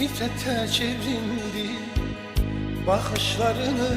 Nefrete çevrildi bakışlarını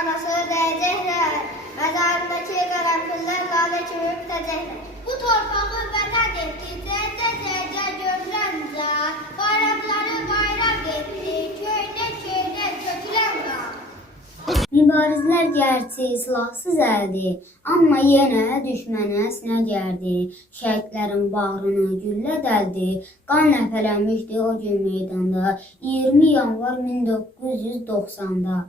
anası dəyəcəklər. Məzarındakı qərənfillər lalə kimi bitəcəklər. Bu torpağı vətən etdi, zərdə zərdə görüləncə. Bayraqları bayraq etdi, köyünə köyünə tökülən qan. Mübarizlər gərçi silahsız əldi, amma yenə düşmənə sinə gərdi. Şəhidlərin bağrını güllə dəldi, qan ləpələnmişdi o gün meydanda 20 yanvar 1990-da.